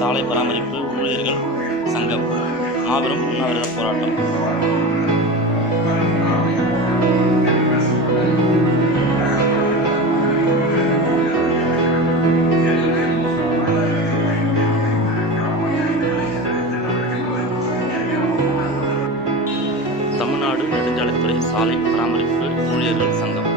சாலை பராமரிப்பு ஊழியர்கள் சங்கம். மாபெரும் உண்ணாவிரத போராட்டம். தமிழ்நாடு நெடுஞ்சாலைத்துறை சாலை பராமரிப்பு ஊழியர்கள் சங்கம்.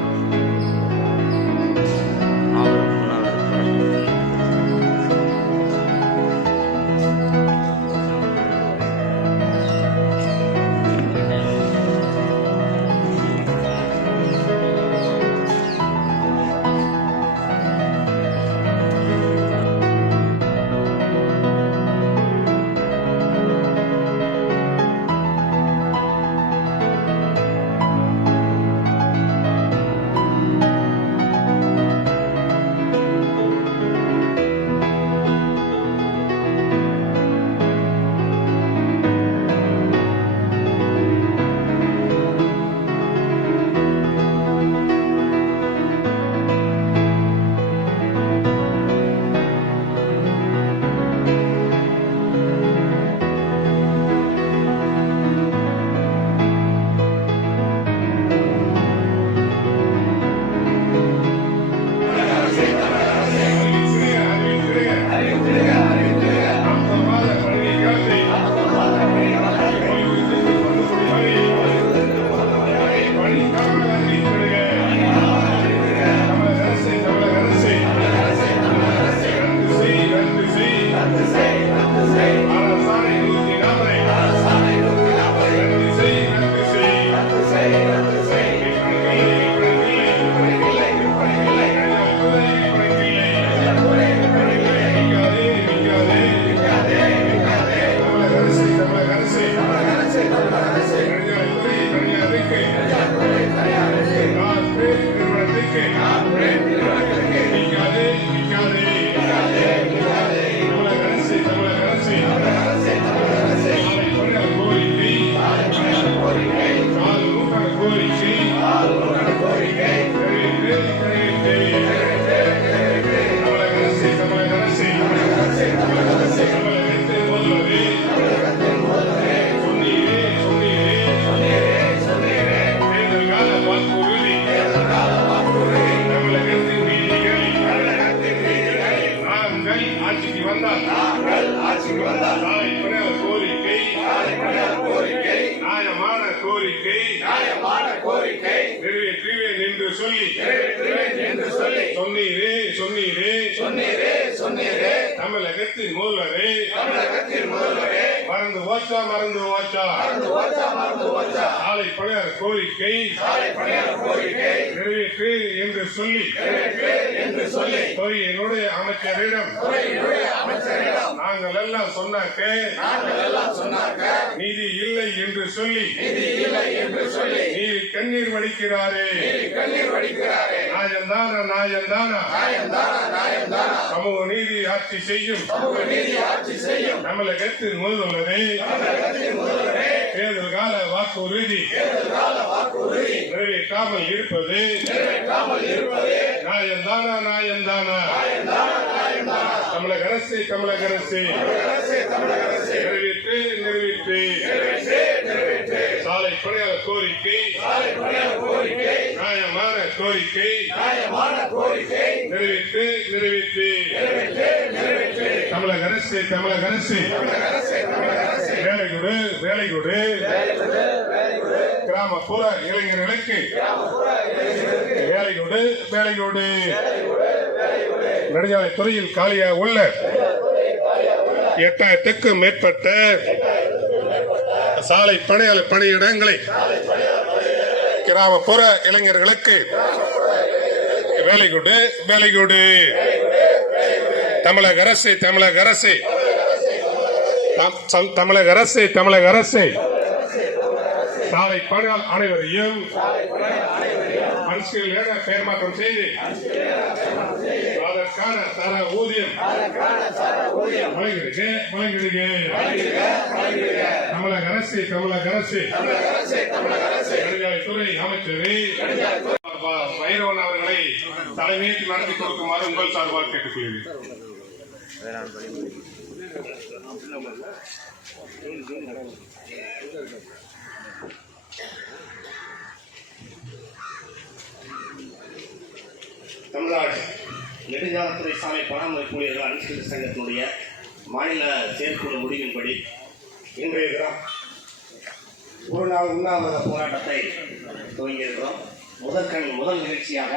நாங்கள் கோரிக்கை நியாயமான கோரிக்கை நியாயமான கோரிக்கை நிறைவேற்றுவேன் என்று சொல்லி நிறைவேற்றுவேன் என்று சொல்லி சொன்னீரே சொன்னீரே சொன்னீரே சொன்னீரே தமிழகத்தின் முதல்வரே தமிழகத்தின் முதல்வரே மறந்து ஓச்சா மறந்து ஓச்சா. மறந்து ஓச்சா மறந்து ஓச்சா. சாலை பணியாளர் கோரிக்கை பணியாளர் கோரிக்கை. நிறைவேற்று என்று சொல்லி என்று சொல்லி துறையினுடைய அமைச்சரிடம் நாங்கள் எல்லாம் சொன்னாக்க நீதி இல்லை என்று சொல்லி நீதி கண்ணீர் வடிக்கிறாரே. நாயந்தானா நாயந்தானா சமூக நீதி ஆட்சி செய்யும். தமிழகத்தின் முதல்வரே. தேர்தல் கால வாக்குறுதி. நிறைவேற்றாமல் இருப்பது. நாயந்தானா நாயந்தானா தமிழக அரசு தமிழக அரசு. நிறைவேற்று நிறைவேற்று. சாலை பணியாளர் கோரிக்கை. நியாயமான கோரிக்கை. நிறைவேற்று நிறைவேற்று. தமிழக அரசு தமிழக அரசு. வேலை கொடு வேலை கொடு கிராமப்புற இளைஞர்களுக்கு. வேலை கொடு வேலை கொடு நெடுஞ்சாலை துறையில் காலியாக உள்ள எட்டாயிரத்துக்கும் மேற்பட்ட சாலை பணியாளர் பணியிடங்களை கிராமப்புற இளைஞர்களுக்கு வேலை கொடு வேலை கொடு தமிழக அரசு. தமிழக அரசு தமிழக அரசு தமிழக அரசு. சாலை பணியாளர் அனைவரையும் மனுஷர்கள் பெயர் மாற்றம் செய்து அதற்கான தர ஊதியம். வழங்கிடுக வழங்கிடுக தமிழக அரசு தமிழக அரசு. நெடுஞ்சாலைத்துறை அமைச்சரே. பைரவன் அவர்களை தலைமையேற்று நடத்தி கொடுக்குமாறு உங்கள் சார்பாக கேட்டுக்கொள்கிறேன். தமிழ்நாடு. நெடுஞ்சாலத்துறை சாலை பராமரிப்பு ஊழியர்கள் அனுசரித்த சங்கத்தினுடைய மாநில செயற்குழு முடிவின்படி இன்றைய தினம் ஒரு நாள் உண்ணாவிரத போராட்டத்தை துவங்கியிருக்கிறோம். முதற்கண் முதல் நிகழ்ச்சியாக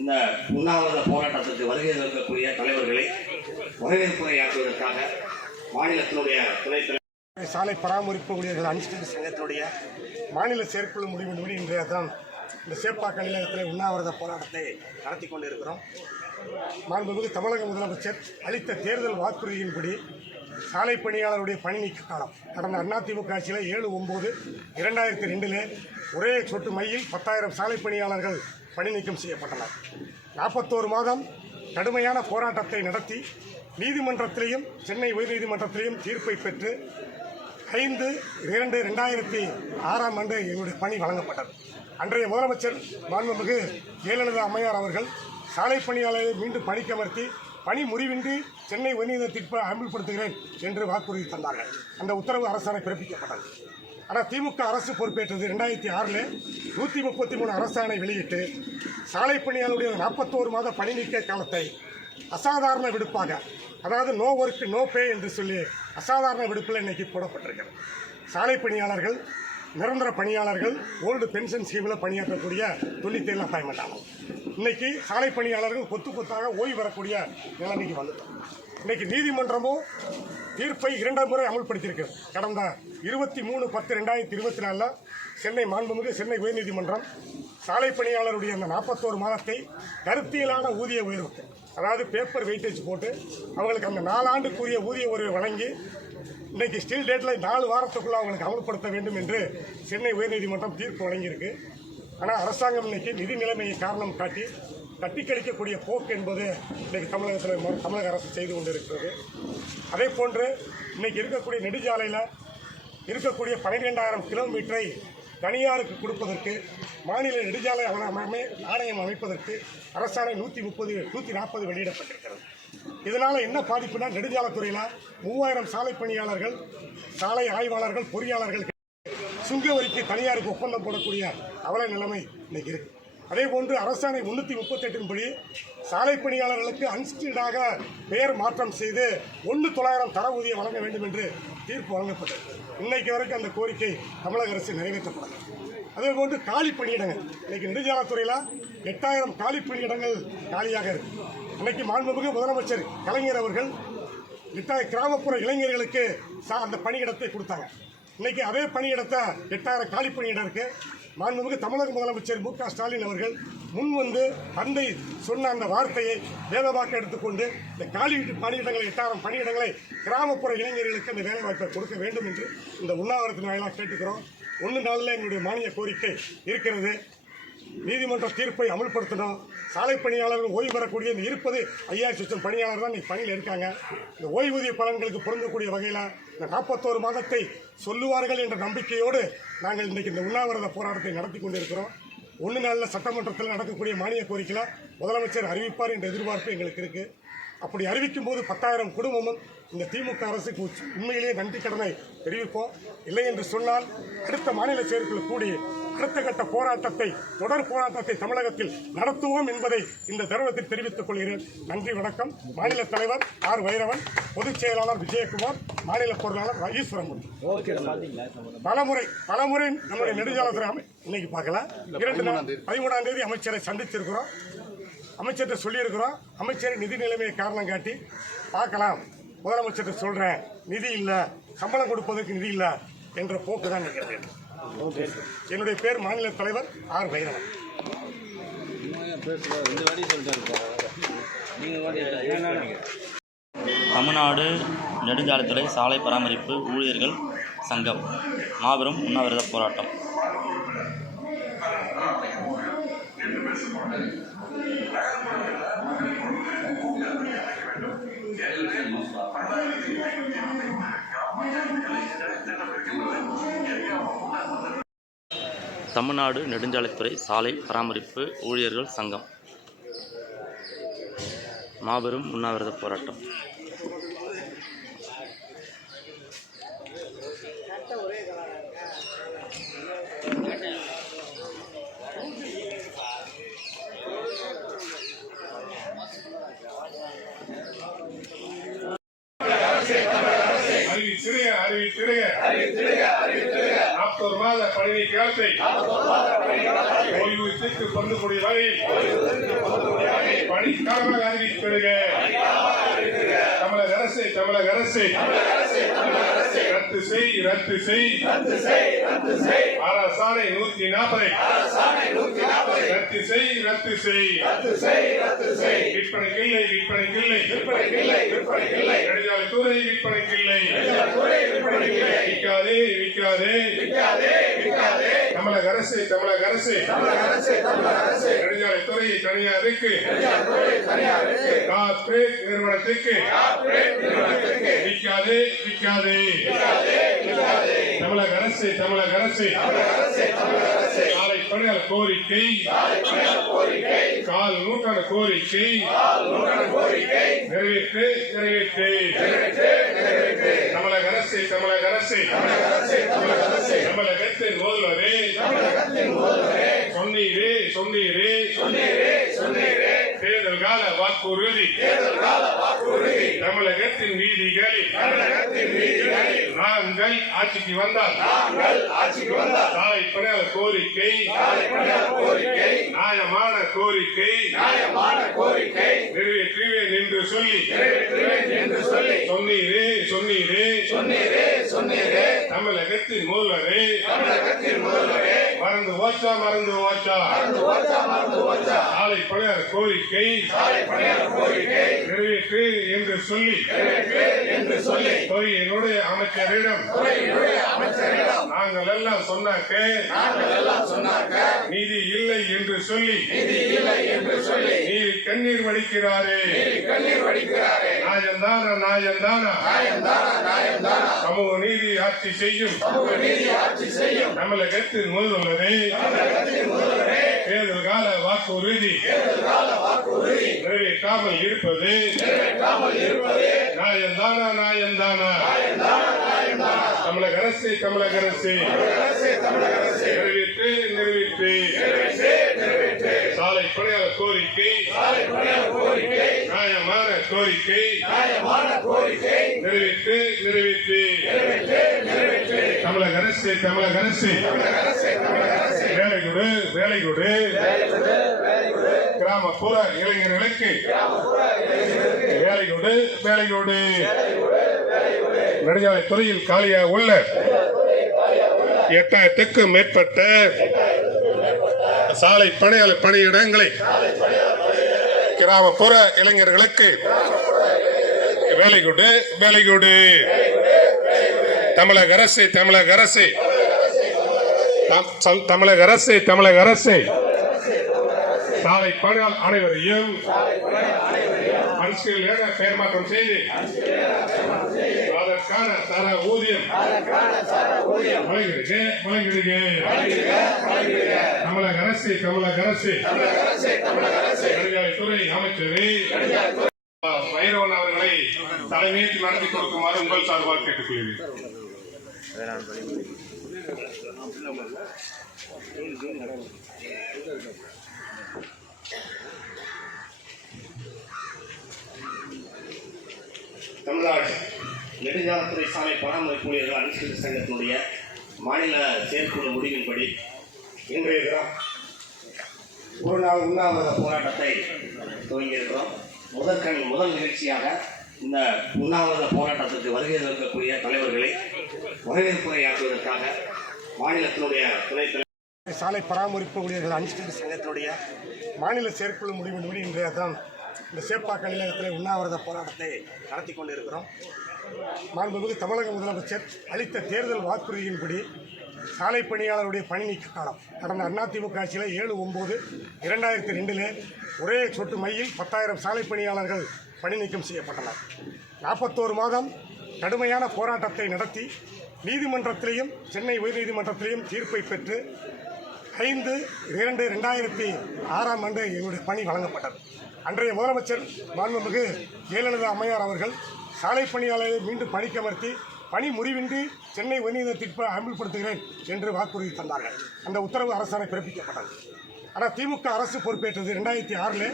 இந்த உண்ணாவிரத போராட்டத்திற்கு வருகை இருக்கக்கூடிய தலைவர்களை வரவேற்புரை ஆற்றுவதற்காக மாநிலத்தினுடைய துணைத் தலைவர் சாலை பராமரிப்பு ஊழியர்கள் அனுஷ்டித சங்கத்தினுடைய மாநில செயற்குழு முடிவின்படி இன்றைய தினம் இந்த சேப்பாக்க நிலையத்தில் உண்ணாவிரத போராட்டத்தை நடத்தி கொண்டிருக்கிறோம். மாண்புமிகு தமிழக முதலமைச்சர் அளித்த தேர்தல் வாக்குறுதியின்படி சாலை பணியாளருடைய பணி நீக்க காலம் கடந்த அதிமுக ஆட்சியில் ஏழு ஒம்பது இரண்டாயிரத்தி ரெண்டில் ஒரே சொட்டு மையில் பத்தாயிரம் சாலை பணியாளர்கள் பணி நீக்கம் செய்யப்பட்டனர். நாற்பத்தோரு மாதம் கடுமையான போராட்டத்தை நடத்தி நீதிமன்றத்திலையும் சென்னை உயர்நீதிமன்றத்திலையும் தீர்ப்பை பெற்று ஐந்து இரண்டு ரெண்டாயிரத்தி ஆறாம் ஆண்டு எங்களுடைய பணி வழங்கப்பட்டது. அன்றைய முதலமைச்சர் மாண்புமிகு ஜெயலலிதா அம்மையார் அவர்கள் சாலை பணியாளரை மீண்டும் பணிக்கமர்த்தி பணி முறிவின்றி சென்னை உயர்நீதி அமல்படுத்துகிறேன் என்று வாக்குறுதி தந்தார்கள். அந்த உத்தரவு அரசாணை பிறப்பிக்கப்பட்டது. ஆனால் திமுக அரசு பொறுப்பேற்றது ரெண்டாயிரத்தி ஆறில் நூற்றி முப்பத்தி மூணு அரசாணை வெளியிட்டு சாலை பணியாளருடைய நாற்பத்தோரு மாத பணி நீக்க காலத்தை அசாதாரண விடுப்பாக அதாவது நோ ஒர்க் நோ பே என்று சொல்லி அசாதாரண விடுப்பில் இன்னைக்கு போடப்பட்டிருக்கிறது. சாலை பணியாளர்கள் நிரந்தர பணியாளர்கள் ஓல்டு பென்ஷன் ஸ்கீமில் பணியாற்றக்கூடிய தொண்ணூத்தேழு அப்பாயின்மெண்ட் ஆகும். இன்னைக்கு சாலை பணியாளர்கள் கொத்து கொத்தாக ஓய்வு பெறக்கூடிய நிலைமைக்கு வந்துட்டோம். இன்னைக்கு நீதிமன்றமும் தீர்ப்பை இரண்டாம் முறை அமல்படுத்தியிருக்கு. கடந்த இருபத்தி மூணு பத்து ரெண்டாயிரத்தி இருபத்தி நாலில் சென்னை மாண்புமிகு சென்னை உயர்நீதிமன்றம் சாலை பணியாளருடைய அந்த நாற்பத்தோரு மாதத்தை கருத்தியலான ஊதிய உயர்வுக்கு அதாவது பேப்பர் வெயிட்டேஜ் போட்டு அவங்களுக்கு அந்த நாலாண்டுக்குரிய ஊதிய உயர்வை வழங்கி இன்னைக்கு ஸ்டில் டேட்டில் நாலு வாரத்துக்குள்ள அவங்களுக்கு அமல்படுத்த வேண்டும் என்று சென்னை உயர்நீதிமன்றம் தீர்ப்பு வழங்கியிருக்கு. ஆனால் அரசாங்கம் இன்னைக்கு நிதி நிலைமையை காரணம் காட்டி தட்டி கழிக்கக்கூடிய போக்கு என்பது இன்றைக்கு தமிழகத்தில் ம- தமிழக அரசு செய்து கொண்டிருக்கிறது. அதே போன்று இன்னைக்கு இருக்கக்கூடிய நெடுஞ்சாலையில் இருக்கக்கூடிய பன்னிரெண்டாயிரம் கிலோமீட்டரை தனியாருக்கு கொடுப்பதற்கு மாநில நெடுஞ்சாலை அமைமை ஆணையம் அமைப்பதற்கு அரசாணை நூற்றி முப்பது நூற்றி நாற்பது வெளியிடப்பட்டிருக்கிறது. இதனால் என்ன பாதிப்புனா நெடுஞ்சாலைத்துறையில் மூவாயிரம் சாலை பணியாளர்கள் சாலை ஆய்வாளர்கள் பொறியாளர்கள் சுங்க வரிக்கு தனியாருக்கு ஒப்பந்தம் போடக்கூடிய அவல நிலைமை இன்னைக்கு இருக்கு. அதே போன்று அரசாணை முன்னூற்றி முப்பத்தெட்டின் படி சாலை பணியாளர்களுக்கு அன்ஸ்கில்டாக பெயர் மாற்றம் செய்து ஒன்று தொள்ளாயிரம் தர ஊதியம் வழங்க வேண்டும் என்று தீர்ப்பு வழங்கப்பட்டது. இன்னைக்கு வரைக்கும் அந்த கோரிக்கை தமிழக அரசு நிறைவேற்றப்படலை. அதே போன்று காலி பணியிடங்கள். இன்னைக்கு நெடுஞ்சாலைத்துறையில் எட்டாயிரம் காலி பணியிடங்கள் காலியாக இருக்கு. இன்னைக்கு மாண்புமிகு முதலமைச்சர் கலைஞர் அவர்கள் எட்டாயிரம் கிராமப்புற இளைஞர்களுக்கு சா- அந்த பணியிடத்தை கொடுத்தாங்க. இன்னைக்கு அதே பணியிடத்தை எட்டாயிரம் காலி பணியிடம் இருக்கு. மாண்புமிகு தமிழக முதலமைச்சர் மு க ஸ்டாலின் அவர்கள் முன் வந்து தந்தை சொன்ன அந்த வார்த்தையை வேதவாக்க எடுத்துக்கொண்டு இந்த காலி பணியிடங்களை எட்டாயிரம் பணியிடங்களை கிராமப்புற இளைஞர்களுக்கு அந்த வேலைவாய்ப்பை கொடுக்க வேண்டும் என்று இந்த உண்ணாவிரத்தின் வாயிலாக கேட்டுக்கிறோம். ஒன்று நாளில் எங்களுடைய மானிய கோரிக்கை இருக்கிறது. நீதிமன்ற தீர்ப்பை அமல்படுத்தணும். சாலை பணியாளர்கள் ஓய்வு பெறக்கூடிய இந்த இருப்பது ஐயாயிரம் லட்சம் பணியாளர் தான் இன்னைக்கு பணியில் இருக்காங்க. இந்த ஓய்வூதிய பலன்களுக்கு பொருந்தக்கூடிய வகையில் இந்த நாற்பத்தோரு மாதத்தை சொல்லுவார்கள் என்ற நம்பிக்கையோடு நாங்கள் இன்றைக்கு இந்த உண்ணாவிரத போராட்டத்தை நடத்தி கொண்டிருக்கிறோம். ஒன்று நாளில் சட்டமன்றத்தில் நடக்கக்கூடிய மானிய கோரிக்கையில் முதலமைச்சர் அறிவிப்பார் என்ற எதிர்பார்ப்பு எங்களுக்கு இருக்குது அப்படி அறிவிக்கும் போது பத்தாயிரம் குடும்பமும் இந்த திமுக அரசுக்கு உண்மையிலேயே நன்றி கடனை தெரிவிப்போம். இல்லை என்று சொன்னால் அடுத்த மாநில செயற்குழு கூடி அடுத்த கட்ட போராட்டத்தை தொடர் போராட்டத்தை தமிழகத்தில் நடத்துவோம் என்பதை இந்த தருணத்தில் தெரிவித்துக் கொள்கிறேன். நன்றி வணக்கம். மாநில தலைவர் ஆர் வைரவன் பொதுச் செயலாளர் விஜயகுமார் மாநில பொருளாளர் ஈஸ்வரமூர்த்தி பலமுறை பலமுறை நம்முடைய நெடுஞ்சாலைத்துறை அமை இன்னைக்கு பார்க்கல இரண்டு நாள் பதிமூணாம் தேதி அமைச்சரை சந்திச்சிருக்கிறோம். அமைச்சர்கிட்ட சொல்லியிருக்கிறோம். அமைச்சர் நிதி நிலைமையை காரணம் காட்டி பார்க்கலாம். முதலமைச்சர்கிட்ட சொல்றேன் நிதி இல்லை சம்பளம் கொடுப்பதற்கு நிதி இல்லை என்ற போக்கு தான் நிற்கிறது என்னுடைய பேர் மாநில தலைவர் ஆர் பைரவன் தமிழ்நாடு நெடுஞ்சாலைத்துறை சாலை பராமரிப்பு ஊழியர்கள் சங்கம். மாபெரும் உண்ணாவிரத போராட்டம். தமிழ்நாடு நெடுஞ்சாலைத்துறை சாலை பராமரிப்பு ஊழியர்கள் சங்கம். மாபெரும் உண்ணாவிரத போராட்டம். அறிவித்திடுக. நாற்பது மாத பணி காலத்தை ஓய்வூதியத்திற்கு கொண்டுக்கூடிய வகையில் பணிக்காலமாக அறிவித்திடுக. தமிழக அரசு தமிழக அரசு. ரத்து செய். ரத்து செய். அரசாணை நூத்தி நாற்பதை ரத்து செய் ரத்து செய். விற்பனைக்கு இல்லை விற்பனைக்கு இல்லை நெடுஞ்சாலைத்துறை விற்பனைக்கு இல்லை விற்காதே விற்காதே. தமிழக அரசு தமிழக அரசு. நெடுஞ்சாலைத்துறை தனியாருக்கு. கார்ப்பரேட் நிறுவனத்துக்கு. விற்காதே விற்காதே. தமிழக அரசு தமிழக அரசு. காலை பணியாளர் கோரிக்கை. கால் நூற்றாண்டு கோரிக்கை. நிறைவேற்று நிறைவேற்று. தமிழக அரசு தமிழக அரசு. தமிழகத்தின் முதல்வரே. சொன்னீரே சொன்னீரே. தேர்தல் கால வாக்குறுதி. தமிழகத்தின் வீதிகளில் நாங்கள் ஆட்சிக்கு வந்தால். சாலை பணியாளர் கோரிக்கை. நியாயமான கோரிக்கை. நிறைவேற்றுவேன் என்று சொல்லி. சொன்னீரே சொன்னீரே. தமிழகத்தின் முதல்வரே. மறந்து ஓச்சா மறந்து ஓச்சா சாலை பணியாளர் கோரிக்கை. நிறைவேற்று என்று சொல்லி துறையினுடைய அமைச்சரிடம் நாங்கள் எல்லாம் சொன்னாக்க நீதி இல்லை என்று சொல்லி நீதி கண்ணீர் வடிக்கிறாரே. நாயந்தானா நாயந்தானா சமூக நீதி ஆட்சி செய்யும். தமிழகத்தின் முதல்வரே. தேர்தல் கால வாக்குறுதி. நிறைவேற்றாமல் இருப்பது. நாயந்தானா நாயந்தானா தமிழக அரசு தமிழக அரசு. நிறைவேற்று நிறைவேற்று. சாலை பணியாளர் கோரிக்கை. நியாயமான கோரிக்கை. நிறைவேற்று நிறைவேற்று. தமிழக அரசு தமிழக அரசு. வேலை கொடு வேலை கொடு. கிராமப்புற இளைஞர்களுக்கு வேலை கொடு வேலை கொடு. நெடுஞ்சாலை துறையில் காலியாக உள்ள எட்டாயிரத்துக்கும் மேற்பட்ட சாலை பணியாளர் பணியிடங்களை கிராமப்புற இளைஞர்களுக்கு வேலை கொடு வேலை கொடு. தமிழக அரசு தமிழக அரசு. தமிழக அரசு தமிழக அரசு. சாலை பணியாளர் அனைவரையும் மனுஷர்கள் பெயர் மாற்றம் செய்து அதற்கான தர ஊதியம் வழங்கிடுக வழங்கிடுக தமிழக அரசு தமிழக அரசு. நெடுஞ்சாலைத்துறை அமைச்சரே வைரவன் அவர்களை தலைமையேற்று நடத்தி கொடுக்குமாறு உங்கள் சார்பாக கேட்டுக்கொள்கிறேன். தமிழ்நாடு நெடுஞ்சாலைத்துறை சாலை பராமரிப்பு ஊழியர்கள் அனுசரிப்பு சங்கத்தினுடைய மாநில செயற்குழு முடிவின்படி இன்றைய தினம் ஒரு நாள் உண்ணாவிரத போராட்டத்தை துவங்கியிருக்கிறோம். முதற்கண் முதல் நிகழ்ச்சியாக இந்த உண்ணாவிரத போராட்டத்திற்கு வருகை இருக்கக்கூடிய தலைவர்களை வரவேற்புரையாற்றுவதற்காக மாநிலத்தினுடைய துணைத் சாலை பராமரிப்பு ஊழியர்கள் அனுஷ்டிட்டு சங்கத்தினுடைய மாநில செயற்குழு முடிவின்படி இன்றைய தான் இந்த சேப்பாக்க நிலையத்தில் உண்ணாவிரத போராட்டத்தை நடத்தி கொண்டிருக்கிறோம். மாண்புமிகு தமிழக முதலமைச்சர் அளித்த தேர்தல் வாக்குறுதியின்படி சாலை பணியாளருடைய பணி நீக்க காலம் கடந்த அதிமுக ஆட்சியில் ஏழு ஒம்பது இரண்டாயிரத்தி ரெண்டிலே ஒரே சொட்டு மையில் பத்தாயிரம் சாலை பணியாளர்கள் பணி நீக்கம் செய்யப்பட்டனர். நாற்பத்தோரு மாதம் கடுமையான போராட்டத்தை நடத்தி நீதிமன்றத்திலையும் சென்னை உயர்நீதிமன்றத்திலையும் தீர்ப்பை பெற்று ஐந்து இரண்டு ரெண்டாயிரத்தி ஆறாம் ஆண்டு எங்களுடைய பணி வழங்கப்பட்டது. அன்றைய முதலமைச்சர் மாண்புமிகு ஜெயலலிதா அம்மையார் அவர்கள் சாலை பணியாளரை மீண்டும் பணிக்கமர்த்தி பணி முறிவின்றி சென்னை உயர்நீதிமன்ற தீர்ப்பை அமல்படுத்துகிறேன் என்று வாக்குறுதி தந்தார்கள். அந்த உத்தரவு அரசாணை பிறப்பிக்கப்பட்டது. ஆனால் திமுக அரசு பொறுப்பேற்றது. ரெண்டாயிரத்தி ஆறில்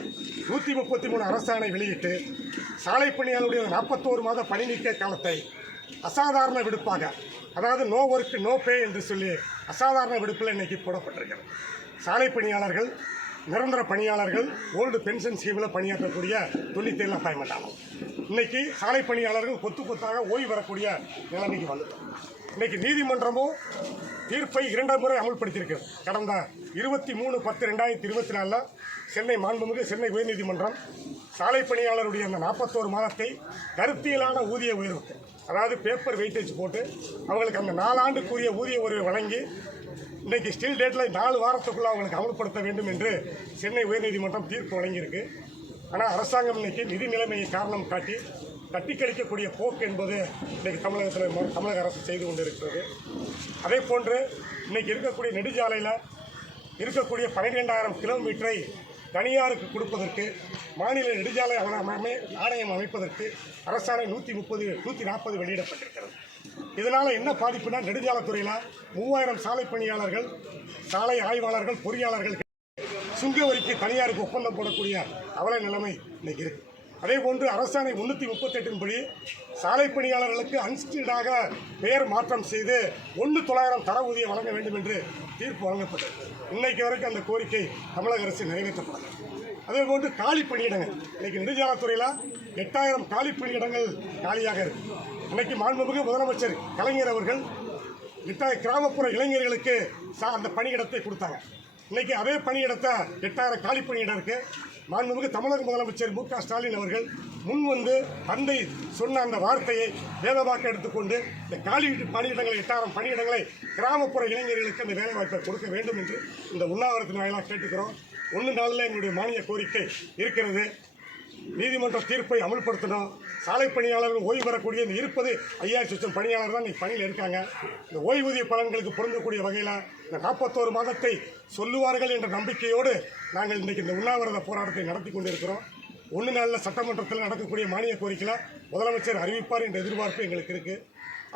நூற்றி முப்பத்தி மூணு அரசாணை வெளியிட்டு சாலை பணியாளருடைய நாற்பத்தோரு மாத பணி நீக்க காலத்தை அசாதாரண விடுப்பாக. அதாவது நோ ஒர்க் நோ பே என்று சொல்லி அசாதாரண விடுப்பில் இன்னைக்கு போடப்பட்டிருக்கிறது. சாலை பணியாளர்கள் நிரந்தர பணியாளர்கள் ஓல்டு பென்ஷன் ஸ்கீமில் பணியாற்றக்கூடிய தொழிற்தேர்தல் அப்பாயின்மெண்ட் ஆகும். இன்னைக்கு சாலை பணியாளர்கள் கொத்து கொத்தாக ஓய்வு வரக்கூடிய நிலைமைக்கு வந்துட்டோம். இன்னைக்கு நீதிமன்றமும் தீர்ப்பை இரண்டாம் முறை அமல்படுத்தியிருக்கிறது கடந்த இருபத்தி மூணு பத்து ரெண்டாயிரத்தி இருபத்தி நாலில் சென்னை மாண்புமிகு சென்னை உயர்நீதிமன்றம் சாலை பணியாளருடைய அந்த நாற்பத்தோரு மாதத்தை கருத்தியலான ஊதிய உயர்வுக்கு அதாவது பேப்பர் வெயிட்டேஜ் போட்டு அவங்களுக்கு அந்த நாலாண்டுக்குரிய ஊதிய உரிமை வழங்கி இன்னைக்கு ஸ்டில் டேட்டில் நாலு வாரத்துக்குள்ளே அவங்களுக்கு அமல்படுத்த வேண்டும் என்று சென்னை உயர்நீதிமன்றம் தீர்ப்பு வழங்கியிருக்கு. ஆனால் அரசாங்கம் இன்றைக்கி நிதி நிலைமையை காரணம் காட்டி தட்டி கழிக்கக்கூடிய போக்கு என்பது இன்றைக்கு தமிழகத்தில் ம- தமிழக அரசு செய்து கொண்டிருக்கிறது. அதே போன்று இன்னைக்கு இருக்கக்கூடிய நெடுஞ்சாலையில் இருக்கக்கூடிய பன்னிரெண்டாயிரம் கிலோமீட்டரை தனியாருக்கு கொடுப்பதற்கு மாநில நெடுஞ்சாலை ஆணையம் அமைப்பதற்கு அரசாணை நூற்றி முப்பது நூற்றி நாற்பது வெளியிடப்பட்டிருக்கிறது. இதனால் என்ன பாதிப்புனா நெடுஞ்சாலைத்துறையில் மூவாயிரம் சாலை பணியாளர்கள் சாலை ஆய்வாளர்கள் பொறியாளர்கள் சுங்க வரிக்கு தனியாருக்கு ஒப்பந்தம் போடக்கூடிய அவல நிலைமை இன்னைக்கு இருக்கு. அதே போன்று அரசாணை முன்னூற்றி முப்பத்தெட்டின் படி சாலை பணியாளர்களுக்கு அன்ஸ்கில்டாக பெயர் மாற்றம் செய்து ஒன்று தொள்ளாயிரம் தர ஊதியம் வழங்க வேண்டும் என்று தீர்ப்பு வழங்கப்பட்டது. இன்னைக்கு வரைக்கும் அந்த கோரிக்கை தமிழக அரசு நிறைவேற்றப்படலை. அதே போன்று காலி பணியிடங்கள். இன்னைக்கு நெடுஞ்சாலைத்துறையில் எட்டாயிரம் காலி பணியிடங்கள் காலியாக இருக்கு. இன்னைக்கு மாண்புமிகு முதலமைச்சர் கலைஞர் அவர்கள் எட்டாயிரம் கிராமப்புற இளைஞர்களுக்கு சா- அந்த பணியிடத்தை கொடுத்தாங்க. இன்னைக்கு அதே பணியிடத்தை எட்டாயிரம் காலி பணியிடம் இருக்கு. மாண்புமிகு தமிழக முதலமைச்சர் மு க ஸ்டாலின் அவர்கள் முன் வந்து தந்தை சொன்ன அந்த வார்த்தையை வேதவாக்க எடுத்துக்கொண்டு இந்த காலி பணியிடங்களை எட்டாயிரம் பணியிடங்களை கிராமப்புற இளைஞர்களுக்கு அந்த வேலை வாய்ப்பை கொடுக்க வேண்டும் என்று இந்த உண்ணாவிரத்தின் வாயிலாக கேட்டுக்கிறோம். ஒன்று நாளில் எங்களுடைய மானிய கோரிக்கை இருக்கிறது. நீதிமன்ற தீர்ப்பை அமல்படுத்தணும். சாலை பணியாளர்கள் ஓய்வு பெறக்கூடிய இந்த இருப்பது ஐயாயிரத்தி லட்சம் பணியாளர் தான் பணியில் இருக்காங்க. இந்த ஓய்வூதிய பலன்களுக்கு பொருந்தக்கூடிய வகையில் இந்த நாற்பத்தோரு மாதத்தை சொல்லுவார்கள் என்ற நம்பிக்கையோடு நாங்கள் இன்றைக்கு இந்த உண்ணாவிரத போராட்டத்தை நடத்தி கொண்டிருக்கிறோம். ஒன்று நாளில் சட்டமன்றத்தில் நடக்கக்கூடிய மானிய கோரிக்கையில் முதலமைச்சர் அறிவிப்பார் என்ற எதிர்பார்ப்பு எங்களுக்கு இருக்குது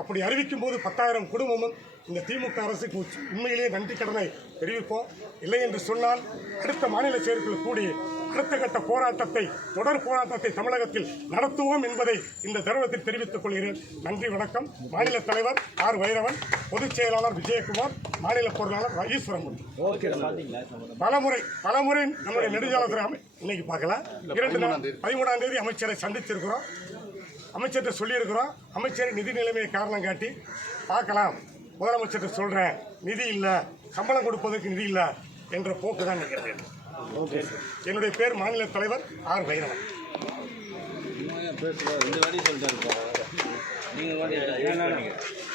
அப்படி அறிவிக்கும் போது பத்தாயிரம் குடும்பமும் இந்த திமுக அரசுக்கு உண்மையிலேயே நன்றி கடனை தெரிவிப்போம். இல்லை என்று சொன்னால் அடுத்த மாநில செயற்குழு கூடி அடுத்த கட்ட போராட்டத்தை தொடர் போராட்டத்தை தமிழகத்தில் நடத்துவோம் என்பதை இந்த தருணத்தில் தெரிவித்துக் கொள்கிறேன். நன்றி வணக்கம். மாநில தலைவர் ஆர் வைரவன் பொதுச் செயலாளர் விஜயகுமார் மாநில பொருளாளர் ஈஸ்வரமூர்த்தி. பலமுறை பலமுறை நம்முடைய நெடுஞ்சாலைத்துறை அமை இன்னைக்கு பார்க்கல இரண்டு நாள் பதிமூணாம் தேதி. அமைச்சரை சந்தித்திருக்கிறோம் அமைச்சர்கிட்ட சொல்லியிருக்கிறோம். அமைச்சர் நிதி நிலைமையை காரணம் காட்டி பார்க்கலாம். முதலமைச்சர்கிட்ட சொல்கிறேன் நிதி இல்லை சம்பளம் கொடுப்பதற்கு நிதி இல்லை என்ற போக்கு தான் என்னுடைய பேர் மாநில தலைவர் ஆர் பைரவன். பேசுகிறோம் நீங்கள்